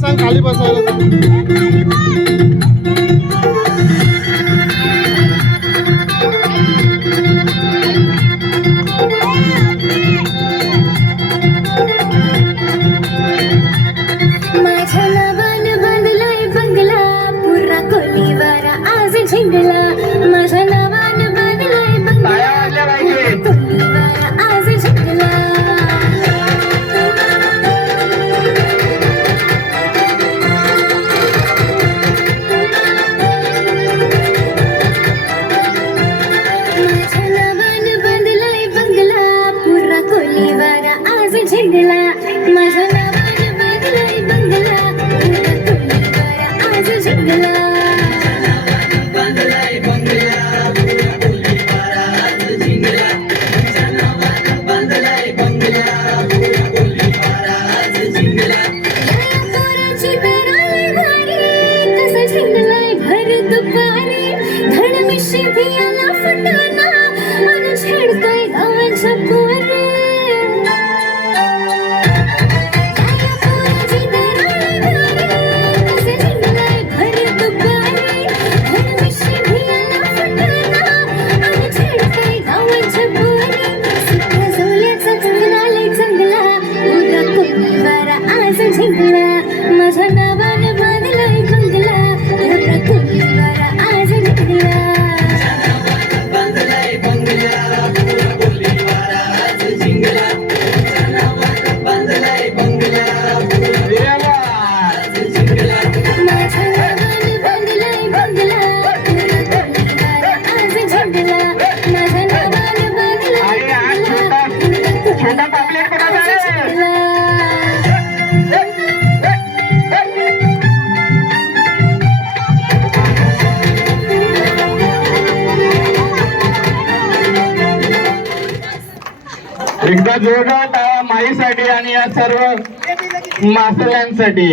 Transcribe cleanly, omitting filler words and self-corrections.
सांग खाली बसायला सांग. माझ्या नावानं बांधलाय बंगला पुरा कोलीवर आज झिंगला. माझ्या नावानं बांधलाय बंगला कोलीवर आज झिंगला. माझ्या नावानं बांधलाय बंगला पुरा कोलीवर आज झिंगला. माझ्या नावानं बांधलाय बंगला पुरा कोलीवर आज झिंगला. पोराची दराला भारी कसा झिंगलाय भर दुपारी. धडमिशी भियाला फुटाना मन छेडतोय गावाच्या पोरी. पोराची दराला भारी कसा झिंगलाय भर दुपारी. धडमिशी भियाला फुटाना मन छेडतोय गावाच्या पोरी. सुका झोल्याचा चांगला चांगला पुरा कोलीवर आज झिंगला. माझ्या नावानं बांधलाय बंगला पुरा कोलीवर आज झिंगला. माझ्या नावानं बांधलाय बंगला पुरा कोलीवर आज झिंगला. माझ्या नावानं बांधलाय बंगला पुरा कोलीवर आज झिंगला. एकदा जोरदार टाळ्या माईसाठी आणि या सर्व मासल्यांसाठी.